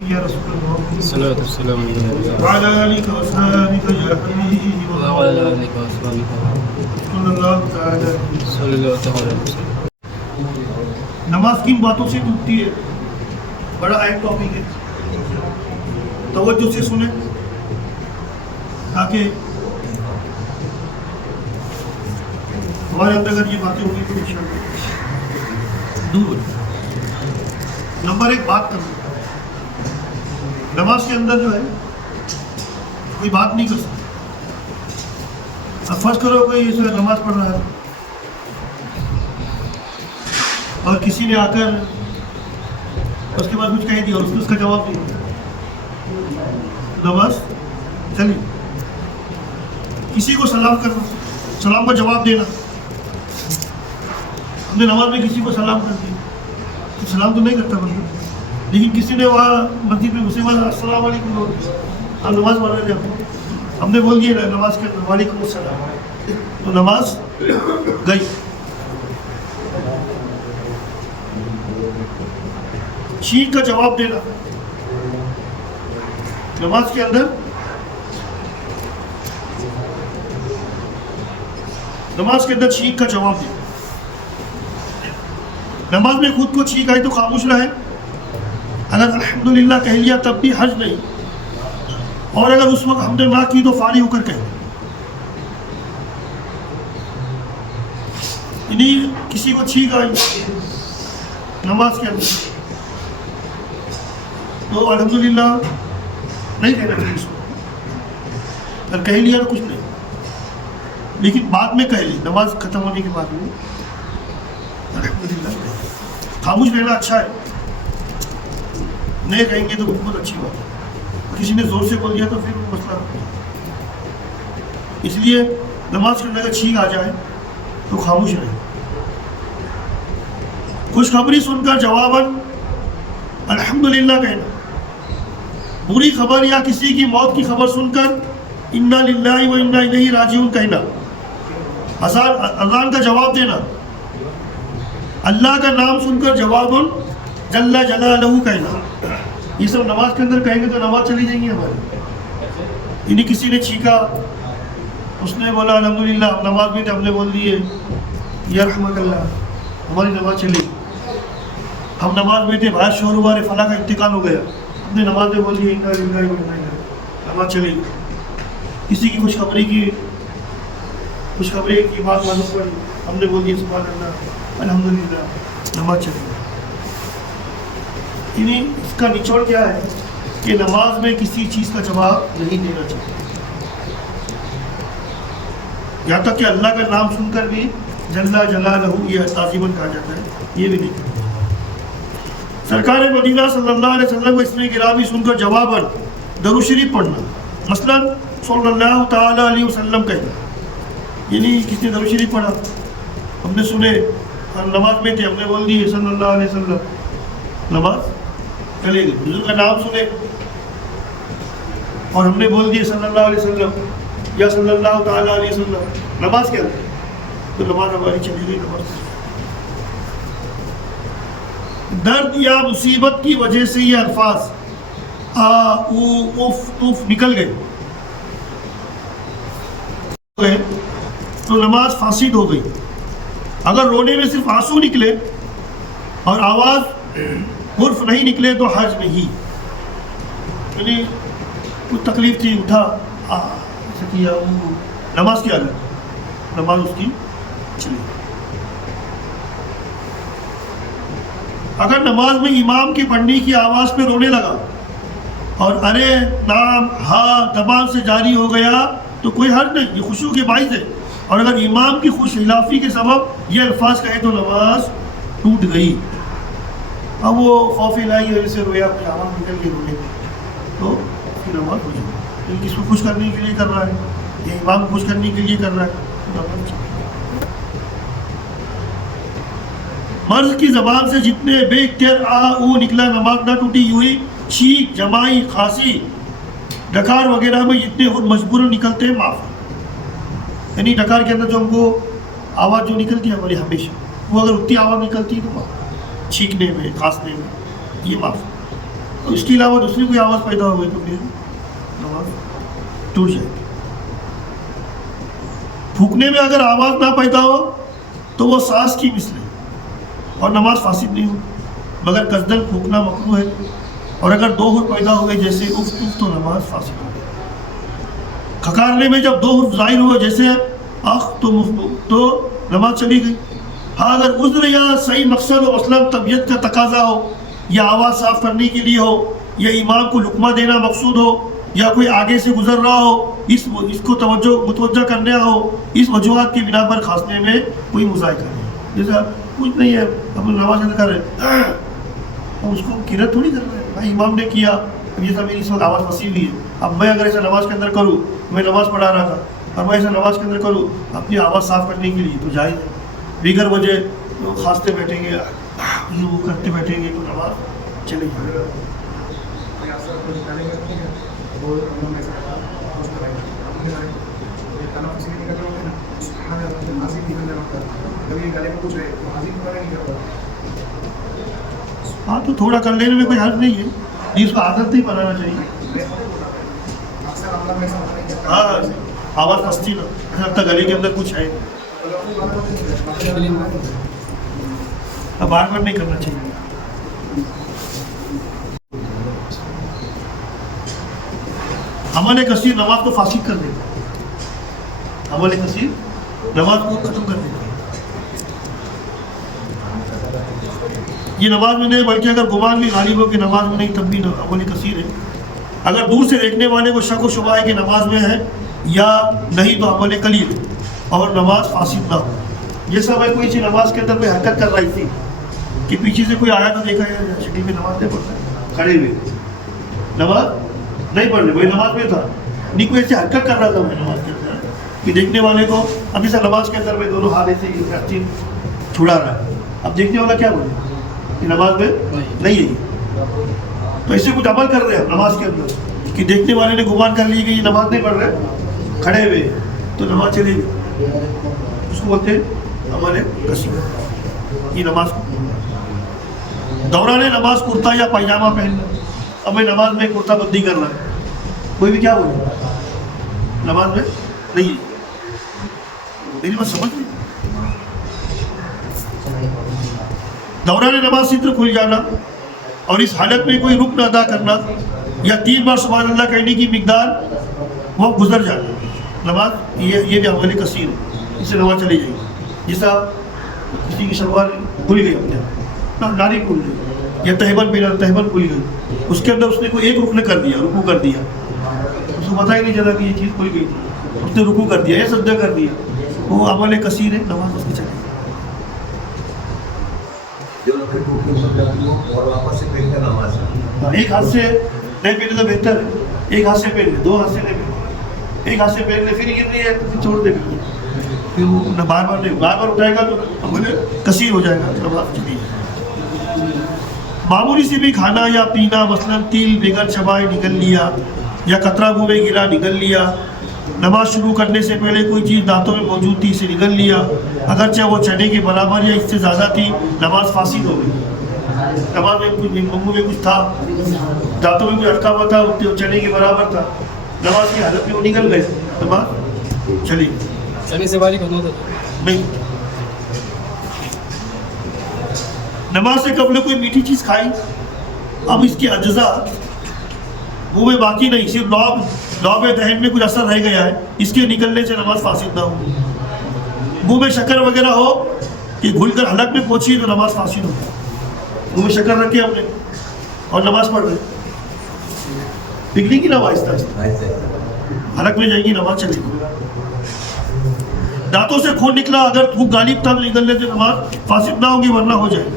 يا رسول الله الصلاة والسلام وعلى آلك وأصحابك يا حبيبي وعلى آلك وأصحابك صلى الله تعالى صلی اللہ تعالی وسلم. نماز کن باتوں سے ٹوٹتی ہے؟ بڑا اہم ٹاپک ہے، توجہ سے سنیں تاکہ ہمارے اندر اگر یہ باتیں ہوگی تو انشاءاللہ دور ہو جائے. نمبر ایک بات کرنا. نماز کے اندر جو ہے کوئی بات نہیں کر سکتا. اب فرض کرو کوئی اس وقت نماز پڑھ رہا ہے اور کسی نے آ کر اس کے بعد کچھ کہہ دیا اور اس نے اس کا جواب دیا، نماز چلی. کسی کو سلام کرنا، سلام کا جواب دینا. ہم نے نماز میں کسی کو سلام کر دیا تو سلام تو نہیں کرتا بندہ، لیکن کسی نے وہاں مسجد میں گھسے والا السلام علیکم بول دیا، ہم نماز پڑھ رہے تھے، ہم نے بول دیا نماز کے اندر وعلیکم السلام، تو نماز گئی. چھینک کا جواب دینا نماز کے اندر، نماز کے اندر چھینک کا جواب دینا. نماز میں خود کو چھینک آئی تو خاموش رہے. اگر الحمدللہ کہہ لیا تب بھی حرج نہیں، اور اگر اس وقت ہم نے نہ کی تو فارغ ہو کر کہہ. یعنی کسی کو چھینک آئی نماز کے اندر تو الحمدللہ نہیں کہنا چاہیے اس کو. اگر کہہ لیا تو کچھ نہیں، لیکن بعد میں کہہ لی نماز ختم ہونے کے بعد میں الحمدللہ. خاموش رہنا اچھا ہے، نہیں کہیں گے تو بہت اچھی بات ہے. کسی نے زور سے بول دیا تو پھر وہ مسئلہ. اس لیے نماز کے اندر اگر چھینک آ جائے تو خاموش رہے. خوشخبری سن کر جواباً الحمدللہ کہنا. بری خبر یا کسی کی موت کی خبر سن کر انا للہ و انا الیہ راجعون کہنا. اذان کا جواب دینا. اللہ کا نام سن کر جواباً جل جلالہ کہنا. یہ سب نماز کے اندر کہیں گے تو نماز چلی جائیں گی ہماری. یعنی کسی نے چھینکا، اس نے بولا الحمدللہ، ہم نماز میں تھے، ہم نے بول دیے یرحمک اللہ، ہماری نماز چلی. ہم نماز میں تھے، باہر شور ہوا، فلاں کا انتقال ہو گیا، ہم نے نماز میں بول دیا انا للہ و انا الیہ راجعون، نماز چلی. کسی کی خوشخبری کی بات معلوم پڑی، ہم نے بول دیا سبحان اللہ الحمدللہ، نماز چلی. یعنی اس کا نچوڑ کیا ہے کہ نماز میں کسی چیز کا جواب نہیں دینا چاہیے. یہاں تک کہ اللہ کا نام سن کر بھی جل جلالہ یہ تعظیماً کہا جاتا ہے، یہ بھی نہیں کرنا. سرکار مدینہ صلی اللہ علیہ وسلم کو اسم گرامی سن کر جواباً درود شریف پڑھنا، مثلا صلی اللہ تعالی علیہ وسلم کہنا. یعنی کس نے درود شریف پڑھا، ہم نے سنے، ہم نماز میں تھے، ہم نے بول دیے صلی اللہ علیہ وسلم، نماز چلے گی. حضور کا نام سنے اور ہم نے بول دیے صلی اللہ علیہ وسلم یا صلی اللہ تعالی علیہ وسلم نماز کے اندر، تو نماز ہماری چلی گئی. نماز درد یا مصیبت کی وجہ سے یہ الفاظ آ او اف اف نکل گئے تو نماز فاسد ہو گئی. اگر رونے میں صرف آنسو نکلے اور آواز حرف نہیں نکلے تو حرج نہیں. یعنی کچھ تکلیف تھی، اٹھا ایسا کیا، نماز کی حالت، نماز اس کی چلی. اگر نماز میں امام کی پڑھنے کی آواز پہ رونے لگا اور ارے نام ہاں زبان سے جاری ہو گیا تو کوئی حرج نہیں، یہ خشوع کے باعث ہے. اور اگر امام کی خوش خلافی کے سبب یہ الفاظ کہے تو نماز ٹوٹ گئی. اب وہ خوف الہی وجہ سے رویا، کوئی آواز نکل کے رونے تو اس کی نماز ہو جائے. کس کو خوش کرنے کے لیے کر رہا ہے، یہ امام کو خوش کرنے کے لیے کر رہا ہے، نماز چاہیے. مرض کی زبان سے جتنے بے اختیار آ او نکلا نماز نہ ٹوٹی. یوں ہی چھینک، جمائی، کھانسی، ڈکار وغیرہ میں جتنے خود مجبور نکلتے ہیں معاف. یعنی ڈکار کے اندر جو ہم کو آواز جو نکلتی ہے ہماری ہمیشہ، وہ اگر اتنی آواز نکلتی ہے تو معاف. چھینکنے میں، کھانسنے میں، یہ معاف. تو اس کے علاوہ دوسری کوئی آواز پیدا ہو گئی تو پھر نماز ٹوٹ جائے گی. پھونکنے میں اگر آواز نہ پیدا ہو تو وہ سانس کی مثل ہے اور نماز فاسد نہیں ہو، مگر قصدن پھونکنا مکروہ ہے. اور اگر دو حرف پیدا ہو گئے جیسے اف اف تو نماز فاسد ہو گئی. کھکارنے میں جب دو حرف ظاہر ہوئے جیسے اخ تو نماز چلی گئی. ہاں اگر عذر یا صحیح مقصد ہو، مثلا طبیعت کا تقاضا ہو یا آواز صاف کرنے کے لیے ہو یا امام کو لقمہ دینا مقصود ہو یا کوئی آگے سے گزر رہا ہو، اس کو متوجہ کرنا ہو، اس وجوہات کی بنا پر کھانسنے میں کوئی مذائقہ نہیں. جیسا کچھ نہیں ہے ہم نماز ادا کر رہے ہیں اور اس کو کرت تھوڑی کر رہے ہیں. بھائی امام نے کیا، اب یہ سب میری اس وقت آواز پھنسی ہوئی ہے. اب میں اگر ایسا نماز کے اندر کروں، میں نماز پڑھا رہا تھا اور میں ایسا نماز کے اندر کروں اپنی آواز صاف کرنے کے لیے تو جائز ہے. دیگر وجہ کھانستے بیٹھیں گے، وہ کرتے بیٹھیں گے تو نماز چلے جائے گا. ہاں تو تھوڑا کر لینے میں کوئی حرج نہیں ہے، نہیں اس کو عادت نہیں بنانا چاہیے. ہاں آواز پھنستی نا، اب تک گلے کے اندر کچھ ہے، اب بار بار نہیں کرنا چاہیے. عمل کثیر نماز کو فاسد کر دیتا ہے، عمل کثیر نماز کو ختم کر دیتا ہے. یہ نماز میں نہیں بلکہ اگر گمان بھی غالب ہو کہ نماز میں نہیں تب بھی عمل کثیر ہے. اگر دور سے دیکھنے والے کو شک و شبہ ہے کہ نماز میں ہے یا نہیں تو عمل قلیل اور نماز فاسد نہ ہو. جیسا میں کوئی چیز نماز کے اندر میں حرکت کر رہی تھی کہ پیچھے سے کوئی آیا تو دیکھا ہے شکل میں نماز نہیں پڑھتا، کھڑے ہوئے نماز نہیں پڑھ رہے، وہی نماز میں تھا نہیں، کوئی ایسے حرکت کر رہا تھا میں نماز کے اندر کہ دیکھنے والے کو اب جیسا نماز کے اندر میں دونوں ہاتھ ایسے چھڑا رہا ہے، اب دیکھنے والا کیا بولے کہ نماز میں نہیں ہے. تو ایسے کچھ عمل کر رہے ہیں نماز کے اندر کہ دیکھنے والے نے گمان کر لی کہ یہ نماز نہیں پڑھ رہے، کھڑے ہوئے تو نماز چلے گی. اس کو بولتے ہیں عمل کثیر. یہ نماز کو دوران نماز کرتا یا پائجامہ پہننا، اب میں نماز میں کرتا بندی کر رہا ہے، کوئی بھی کیا بولے نماز میں نہیں ہے. میری بات سمجھ میں، دوران نماز ستر کھل جانا اور اس حالت میں کوئی رکن ادا کرنا یا 3 بار سبحان اللہ کہنے کی مقدار وہ گزر جانا، نماز یہ بھی عمل کثیر ہے، اس سے نماز چلی جائے گی. جیسا کسی کی شلوار کھل گئی، اپنے ناری کھل گئی یا تہبند پہنا تہبند کھل گئی، اس کے اندر اس نے کوئی ایک رکن کر دیا، رکوع کر دیا، اس کو پتہ ہی نہیں چلا کہ یہ چیز کھل گئی تھی، اس نے رکوع کر دیا یا سجدہ کر دیا، وہ عمل کثیر ہے، نماز اس کی چلی. ایک ہاتھ سے نہیں پہنے تو بہتر ہے، ایک ہاتھ سے پہن لے، 2 ہاتھ سے نہیں پہنے، ایک ہاتھ سے پہن لے، پھر گر رہی ہے تو پھر چھوڑ دے، پھر وہ نہ بار بار نہیں، بار بار اٹھائے گا تو عمل کثیر ہو جائے گا، نماز چلی. معمولی سے بھی کھانا یا پینا، مثلا تیل بغیر چبائے نگل لیا یا قطرہ منہ میں گرا نگل لیا، نماز شروع کرنے سے پہلے کوئی چیز دانتوں میں موجود تھی اسے نگل لیا، اگرچہ وہ چنے کے برابر یا اس سے زیادہ تھی، نماز فاسد ہو گئی. نماز میں کچھ منہ میں کچھ تھا، دانتوں میں کچھ اٹکا ہوا تھا، چنے کے برابر تھا، نماز کی حالت میں وہ نگل گئے، نماز چلی چنے سے باریک ہونا تھا نہیں. نماز سے قبل کوئی میٹھی چیز کھائی، اب اس کے اجزاء منہ میں باقی نہیں، صرف لعاب دہن میں کچھ اثر رہ گیا ہے، اس کے نکلنے سے نماز فاسد نہ ہو. منہ میں شکر وغیرہ ہو کہ گھل کر حلق میں پہنچی تو نماز فاسد ہو. منہ میں شکر رکھے ہم نے اور نماز پڑھ رہے، پگھلے گی نا آہستہ آہستہ، حلق میں جائے گی نماز چلے گی. دانتوں سے خون نکلا، اگر تھوک غالب تھا تو نکلنے سے نماز فاسد نہ ہوگی ورنہ ہو جائے.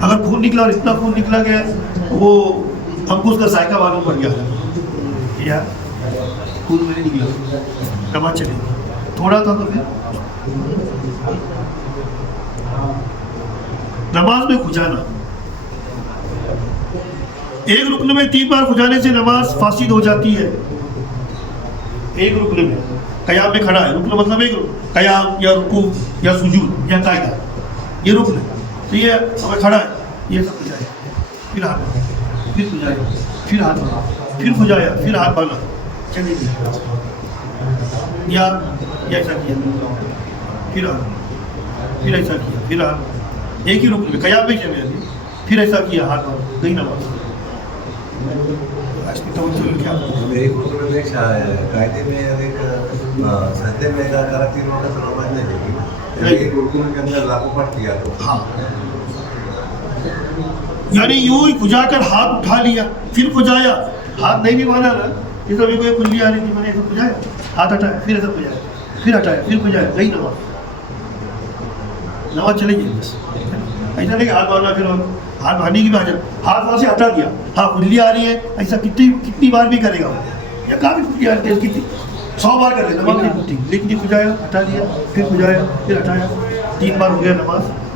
اگر خون نکلا اور اتنا خون نکلا گیا وہ ہم کو اس کا ذائقہ معلوم پڑ گیا یا خون میں نہیں نکلا، نماز چلے گی. تھوڑا تھا تو پھر نماز میں کھجانا، ایک رکن میں 3 بار کھجانے سے نماز فاسد ہو جاتی ہے. ایک رکن میں قیام میں کھڑا ہے، رکن مطلب ایک قیام یا رکوع یا سجود یا قاعدہ، یہ رکن ہے، تو یہ ہمیں کھڑا ہے، یہ سب کھجائے. پھر کھجایا، پھر ہاتھ باندھا، پھر کھجایا، پھر ہاتھ باندھا، چلے گئے. یا ایسا کیا، پھر ہاتھ، پھر ایسا کیا، پھر ہاتھ، ایک ہی رکن میں قیام میں چلے گئے، پھر ایسا کیا، ہاتھ باندھا، گئی نماز. آج کی توجہ کیا ایک رکن میں قاعدے میں ایک سجدے میں اگر 3 وقت نماز نہیں دیکھی، ایک رکن کے اندر لاکھوں پٹ کیا تو ہاں، یعنی یوں ہی کھجا کر ہاتھ اٹھا لیا، پھر کھجایا، ہاتھ نہیں بھی باندھا نا، جیسے ابھی کوئی کھجلی آ رہی تھی، میں نے ایسا کھجایا، ہاتھ ہٹایا، پھر ایسا کھجایا، پھر ہٹایا، پھر کھجایا، گئی نماز. نماز چلے گئی بس. ایسا نہیں کہ ہاتھ باندھنا پھر ہاتھ باندھنے کی بھی حاجت، ہاتھ وہاں سے ہٹا دیا، ہاں کھجلی آ رہی ہے، ایسا کتنی بار بھی کرے گا وہ، یا کافی کھجلی آ رہی ہے کتنی 100 بار کر لے، نماز نہیں ٹوٹی. لیکن یہ کھجایا، ہٹا دیا، پھر کھجایا، پھر ہٹایا، 3 بار ہو گیا نماز.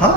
ہاں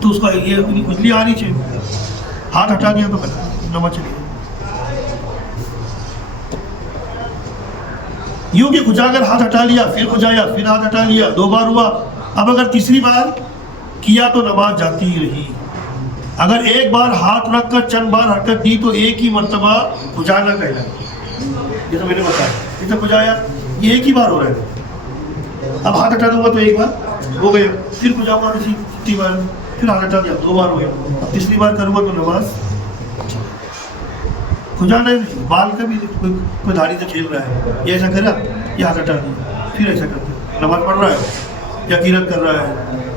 تو اس کا یہ کھجلی آنی چاہیے، ہاتھ ہٹا دیا تو غلط، نماز چلی گئی. یوں کہ کھجا کر ہاتھ ہٹا لیا، پھر کھجایا، پھر ہاتھ ہٹا لیا، 2 بار ہوا. اب اگر تیسری بار کیا تو نماز جاتی ہی رہی. اگر ایک بار ہاتھ رکھ کر چند بار حرکت دی تو ایک ہی مرتبہ کھجانا کہلاتا ہے. یہ تو میں نے بتایا، جیسے کھجایا یہ ایک ہی بار ہو رہا ہے. اب ہاتھ ہٹا دوں گا تو ایک بار ہو گیا، پھر کھجاؤں گا تیسری بار، پھر ہاتھ ہٹا دیا، 2 بار ہو گیا. اب تیسری بار کروں گا تو نماز کھجانا ہے. بال کا بھی کوئی دھاری سے کھیل رہا ہے، یہ ایسا کرا، یہ ہاتھ ہٹا دیا، پھر ایسا کرتے، نماز پڑھ رہا ہے یا قرات کر رہا ہے،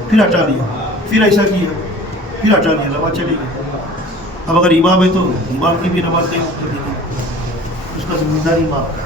پھر ہٹا دیا، پھر ایسا کیا، پھر ہٹا دیا، نماز چلے گی. اب اگر امام ہے تو امام کی بھی نماز نہیں ہوتی، اس کا ذمہ دار امام کا.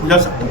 کھجا سکتا ہے،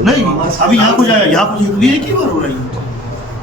نہیں ابھی یہاں کھجایا، یہاں کھجایا، ابھی ایک ہی بار ہو رہی ہے،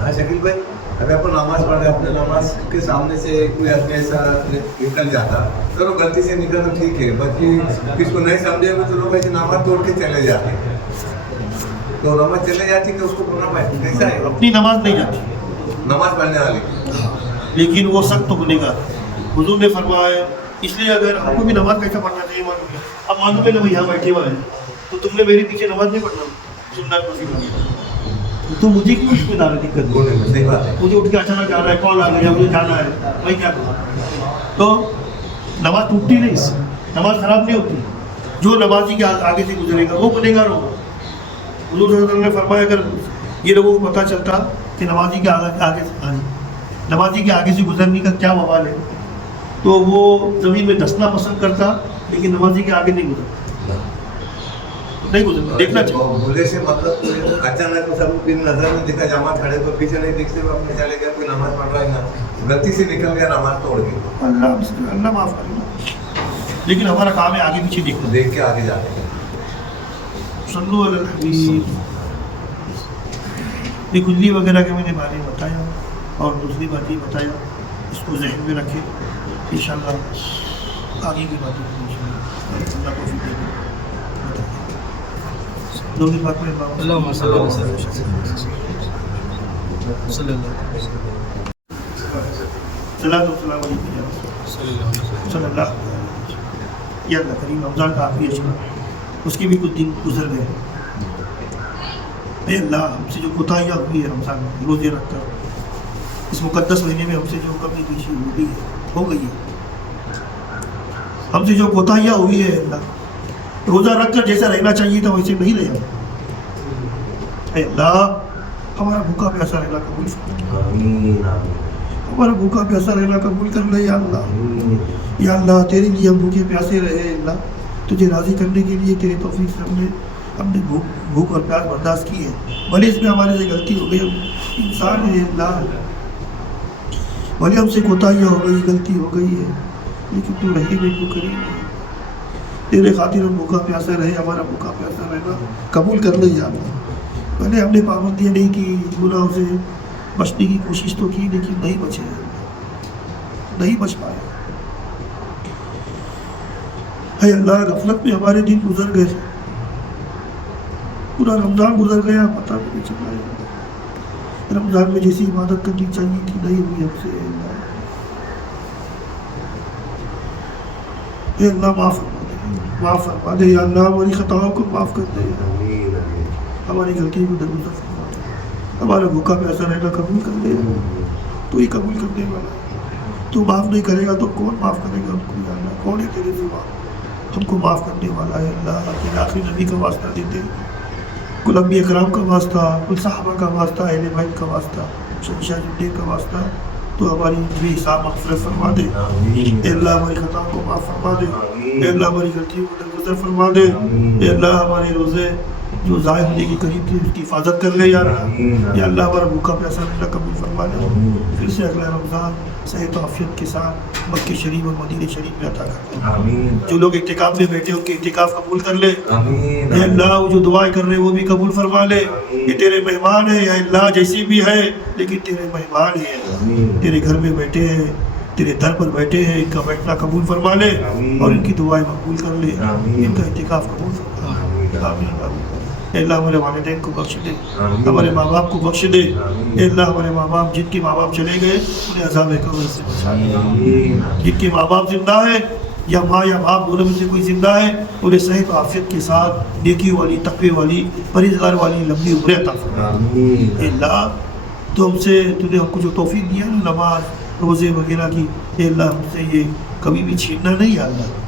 ہاں شکیل بھائی، اگر آپ نماز پڑھ رہے ہیں، اپنے نماز کے سامنے سے کوئی آدمی ایسا نکل جاتا، چلو غلطی سے نکل تو ٹھیک ہے، باقی کس کو نہیں سمجھے ہوئے تو لوگ ایسے نماز توڑ کے چلے جاتے ہیں، تو نماز چلے جاتی کہ اس کو پڑھنا پڑے. کیسا ہے اپنی نماز نہیں جاتی، نماز پڑھنے والے؟ لیکن وہ سخت ہونے کا حضور نے فرمایا. اس لیے اگر ہم کو بھی نماز کیسا پڑھنا چاہیے معلوم ہے. اب معلوم ہے نا یہاں بیٹھے ہوا ہے تو تم نے میرے پیچھے نماز نہیں پڑھنا، سنت پسند تو مجھے کیوں اس میں دار دقت بولنے میں صحیح بات ہے. مجھے اٹھ کے اچانک جا رہا ہے، کال آ گیا، مجھے جانا ہے، میں کیا کروں؟ تو نماز ٹوٹتی نہیں، اس سے نماز خراب نہیں ہوتی. جو نمازی کے آگے سے گزرے گا وہ گنہگار ہوگا. حضور صلی اللہ علیہ وسلم نے فرمایا اگر یہ لوگوں کو پتہ چلتا کہ نمازی کے آگے سے گزرنے کا کیا وبال ہے تو وہ زمین میں دسنا پسند کرتا، لیکن نمازی کے آگے نہیں گزرتا. دیکھنا چاہیے. بولے سے مطلب اچانک سب دن نظر میں دکھا، جماعت کھڑے تو پیچھے نہیں دیکھتے ہوئے اپنے چلے گئے، کوئی نماز پڑھ رہا ہے نا، غلطی سے نکل گیا، نماز توڑ گئی. اللہ معاف کرے گا، لیکن ہمارا کام ہے آگے پیچھے دیکھنا. دیکھ کے آگے جاتے ہیں. صلو علی الحبیب. یہ کھجلی وغیرہ کے میں نے بارے میں بتایا، اور دوسری بات یہ بتایا، اس کو ذہن میں رکھے، انشاءاللہ آگے کی باتیں انشاءاللہ اللہ کو فکر دے. دوسری بات میں اللهم صل على سيدنا صلی اللہ صلاۃ و سلام علیکم یا رسول اللہ صلی اللہ علیہ وسلم. یا اللہ کریم رمضان کا آخری اشرا، اس کے بھی کچھ دن گزر گئے. اے اللہ ہم سے جو کوتاہیاں ہوئی ہے رمضان میں روزے رکھ کر، اس مقدس مہینے میں ہم سے جو کمی پیشی ہو گئی ہے، ہم سے جو کوتاہیاں ہوئی ہے اللہ، روزہ رکھ کر جیسا رہنا چاہیے تھا ویسے نہیں رہے. اے اللہ ہمارا بھوکا پیاسا رہنا قبول فرما، ہمارا بھوکا پیاسا رہنا قبول کر لے یا اللہ. یا اللہ تیرے لیے ہم بھوکے پیاسے رہے اللہ، تجھے راضی کرنے کے لیے تیرے توفیق سے ہم نے بھوک اور پیاس برداشت کی ہے، بھلے اس میں ہمارے سے غلطی ہو گئی، ہم انسان ہے اللہ، بھلے ہم سے کوتاہیاں ہو گئی، غلطی ہو گئی ہے، لیکن تو رحیم ہے، تو کریم ہے. تیرے خاطر ہم بھوکا پیاسا رہے، ہمارا بھوکا پیاسا رہنا قبول کر لے یا اللہ. پہلے ہم نے پابندیاں نہیں کی، گناہوں سے بچنے کی کوشش تو کی، لیکن نہیں بچے، نہیں بچ پائے. اے اللہ غفلت میں ہمارے دن گزر گئے، پورا رمضان گزر گیا، پتہ بھی نہیں چلا. رمضان میں جیسی عبادت کرنی چاہیے تھی نہیں ہوئی ہم سے. اے اللہ معاف فرما دے، معاف فرما دے یا اللہ، ہماری خطاؤں کو معاف کر دے، ہماری غلطی کو درگزر فرما دے، ہمارا بھوکا پیاسا رہنا قبول کر دے، تو ہی قبول کرنے والا ہے، تو معاف نہیں کرے گا تو کون معاف کرے گا ہم کو یا اللہ؟ کون ہے تیرے سوا ہم کو معاف کرنے والا ہے؟ اللہ تیرے آخری نبی کا واسطہ دیتے، کل انبیاء کرام کا واسطہ، کل صحابہ کا واسطہ، اہل بیت کا واسطہ، شہنشاہ جدید کا واسطہ، تو ہماری بھی حساب مغفرت فرما دے، اے اللہ ہماری خطاؤں کو معاف فرما دے، اے اللہ ہماری غلطیوں کو درگزر فرما دے، اے اللہ ہمارے روزے جو ضائع ہونے کے قریب تھے اس کی حفاظت کر لے یا اللہ، یا اللہ ہمارا بھوکا پیاسا رہنا قبول فرما لے، پھر سے اگلا رمضان صحت و عافیت کے ساتھ مکہ شریف اور مدینہ شریف میں عطا کر دے، جو لوگ اعتکاف میں بیٹھے ان کے اعتکاف قبول کر لے، اے اللہ وہ جو دعائیں کر رہے ہیں وہ بھی قبول فرما لے، یہ تیرے مہمان ہیں یا اللہ، جیسی بھی ہے لیکن تیرے مہمان ہیں، تیرے گھر میں بیٹھے ہیں، تیرے در پر بیٹھے ہیں، ان کا بیٹھنا قبول فرما لے اور ان کی دعائیں مقبول کر لے، ان کا اعتکاف قبول فرما لے، آمین آمین۔ اے اللہ ہمارے والدین کو بخش دے، ہمارے ماں باپ کو بخش دے، اے اللہ ہمارے ماں باپ جن کے ماں باپ چلے گئے انہیں عذاب قبر سے بچا دے، جن کے ماں باپ زندہ ہیں یا ماں یا باپ دونوں میں سے کوئی زندہ ہے انہیں صحت و عافیت کے ساتھ نیکی والی، تقوی والی، پرہیزگار والی لمبی عمریں عطا فرما۔ اے اللہ تو ہم سے تو نے ہم کو جو توفیق دیا نا نماز روزے وغیرہ کی، اے اللہ ہم سے یہ کبھی بھی چھیننا نہیں یا اللہ،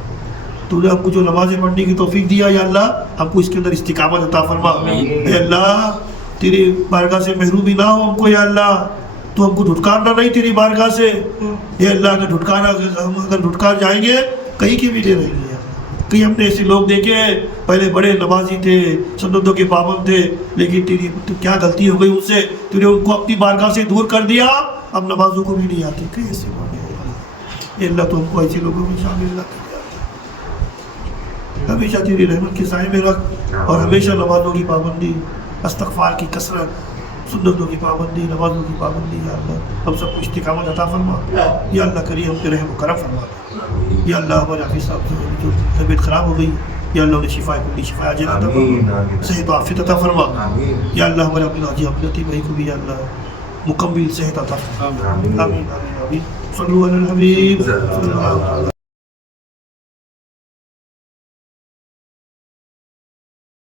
تو نے ہم کو جو نمازیں پڑھنے کی توفیق دیا یا اللہ ہم کو اس کے اندر استقامت عطا فرما، اے اللہ تیری بارگاہ سے محرومی نہ ہو ہم کو یا اللہ، تو ہم کو دھٹکارنا نہیں تیری بارگاہ سے، اے اللہ اگر دھٹکار جائیں گے کہیں کی بھی نہیں رہیں گے، کئی ہم نے ایسے لوگ دیکھے ہیں پہلے بڑے نمازی تھے، سنتوں کے پابند تھے، لیکن تیری کیا غلطی ہو گئی ان سے، تو نے ان کو اپنی بارگاہ سے دور کر دیا، اب نمازوں کو بھی نہیں آتی، کئی ایسے لوگ ہیں اے اللہ، تو ہم کو ایسے لوگوں میں شامل نہ کر، ہمیشہ تیری رحمت کے سائے میں رکھ، اور ہمیشہ نمازوں کی پابندی، استغفار کی کثرت، سنتوں کی پابندی، نمازوں کی پابندی، یا اللہ ہم سب کو استقامت عطا فرما، یا اللہ کریم ہم پہ رحم و کرم فرما، یا اللہ ہمارے حافظ صاحب کی جو طبیعت خراب ہو گئی یا اللہ انہیں شفا کلی شفا عاجلہ عطا فرما، صحت و عافیت عطا فرما، یا اللہ ہمارے اپنے حاجی عبداللطیف بھائی کو بھی یا اللہ مکمل صحت عطا فرما، آمین آمین آمین، صلو علی الحبیب صلی اللہ علیہ وسلم۔